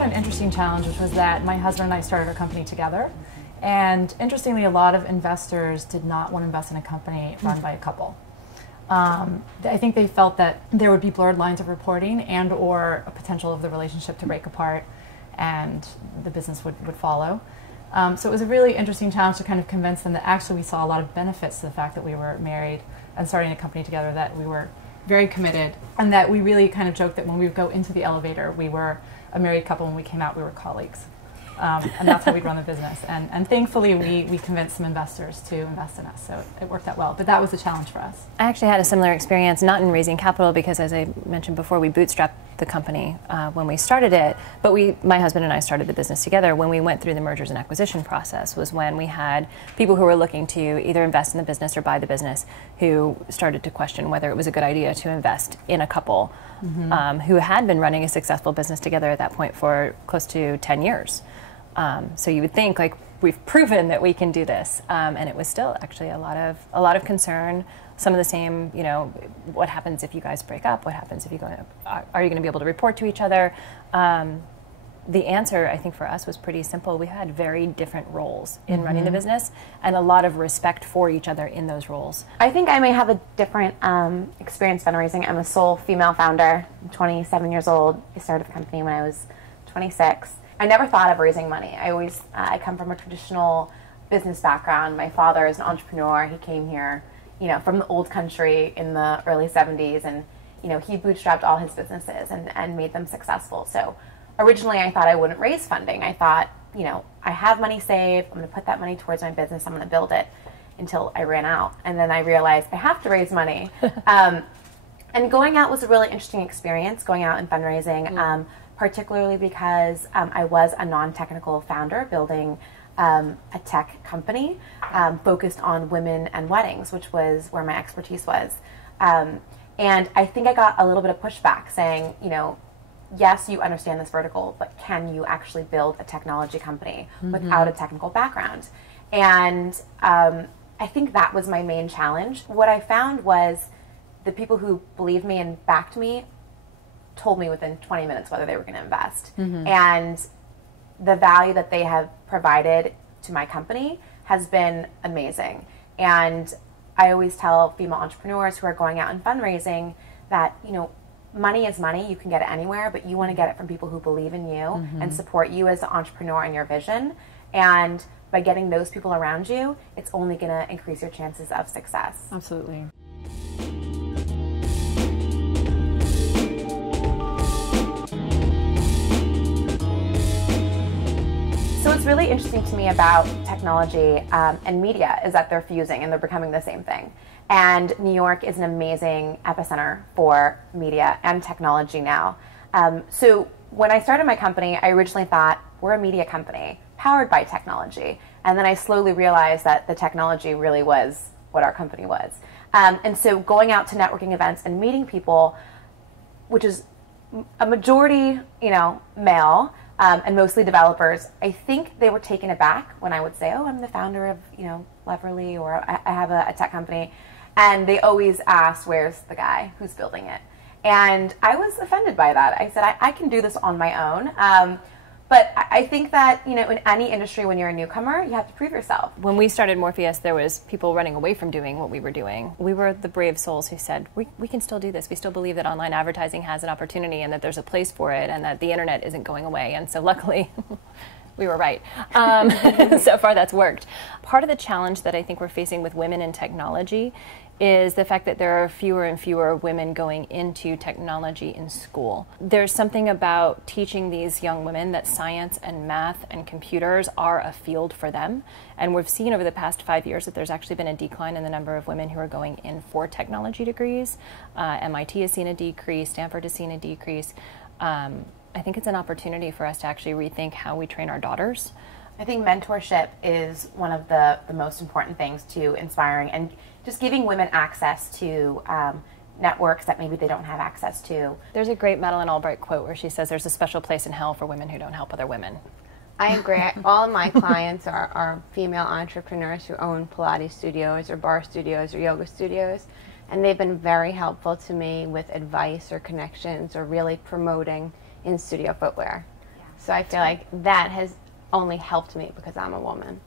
had an interesting challenge, which was that my husband and I started our company together. And interestingly, a lot of investors did not want to invest in a company run by a couple. I think they felt that there would be blurred lines of reporting and or a potential of the relationship to break apart and the business would follow. So it was a really interesting challenge to kind of convince them that actually we saw a lot of benefits to the fact that we were married and starting a company together, that we were very committed, and that we really kind of joked that when we would go into the elevator, we were a married couple. When we came out, we were colleagues. And that's how we'd run the business. And thankfully, we convinced some investors to invest in us, so it worked out well. But that was a challenge for us. I actually had a similar experience, not in raising capital, because as I mentioned before, we bootstrapped the company when we started it. But my husband and I started the business together. When we went through the mergers and acquisition process was when we had people who were looking to either invest in the business or buy the business who started to question whether it was a good idea to invest in a couple who had been running a successful business together at that point for close to 10 years. So you would think, like, we've proven that we can do this, and it was still actually a lot of concern. Some of the same, you know, what happens if you guys break up? What happens if are you going to be able to report to each other? The answer, I think, for us was pretty simple. We had very different roles in running the business, and a lot of respect for each other in those roles. I think I may have a different experience fundraising. I'm a sole female founder. I'm 27 years old. I started the company when I was 26. I never thought of raising money. I come from a traditional business background. My father is an entrepreneur. He came here, you know, from the old country in the early 70s, and, you know, he bootstrapped all his businesses and made them successful. So originally I thought I wouldn't raise funding. I thought, you know, I have money saved. I'm going to put that money towards my business. I'm going to build it, until I ran out. And then I realized I have to raise money. And going out was a really interesting experience, going out and fundraising. Particularly because I was a non-technical founder building a tech company focused on women and weddings, which was where my expertise was. And I think I got a little bit of pushback saying, you know, yes, you understand this vertical, but can you actually build a technology company without a technical background? And I think that was my main challenge. What I found was the people who believed me and backed me told me within 20 minutes whether they were going to invest. And the value that they have provided to my company has been amazing. And I always tell female entrepreneurs who are going out and fundraising that, you know, money is money. You can get it anywhere, but you want to get it from people who believe in you and support you as an entrepreneur and your vision. And by getting those people around you, it's only going to increase your chances of success. Absolutely. So what's really interesting to me about technology and media is that they're fusing and they're becoming the same thing. And New York is an amazing epicenter for media and technology now. So when I started my company, I originally thought, we're a media company powered by technology. And then I slowly realized that the technology really was what our company was. And so going out to networking events and meeting people, which is a majority, you know, male, and mostly developers, I think they were taken aback when I would say, oh, I'm the founder of, you know, Leverly, or I have a tech company. And they always ask, where's the guy who's building it? And I was offended by that. I said, I can do this on my own. But I think that, you know, in any industry, when you're a newcomer, you have to prove yourself. When we started Morpheus, there was people running away from doing what we were doing. We were the brave souls who said, we can still do this. We still believe that online advertising has an opportunity and that there's a place for it and that the internet isn't going away. And so luckily, we were right. So far, that's worked. Part of the challenge that I think we're facing with women in technology is the fact that there are fewer and fewer women going into technology in school. There's something about teaching these young women that science and math and computers are a field for them. And we've seen over the past 5 years that there's actually been a decline in the number of women who are going in for technology degrees. MIT has seen a decrease, Stanford has seen a decrease. I think it's an opportunity for us to actually rethink how we train our daughters. I think mentorship is one of the most important things to inspiring and just giving women access to networks that maybe they don't have access to. There's a great Madeleine Albright quote where she says there's a special place in hell for women who don't help other women. I agree. All of my clients are female entrepreneurs who own Pilates studios or bar studios or yoga studios, and they've been very helpful to me with advice or connections or really promoting in-studio footwear. So I feel like that has only helped me because I'm a woman.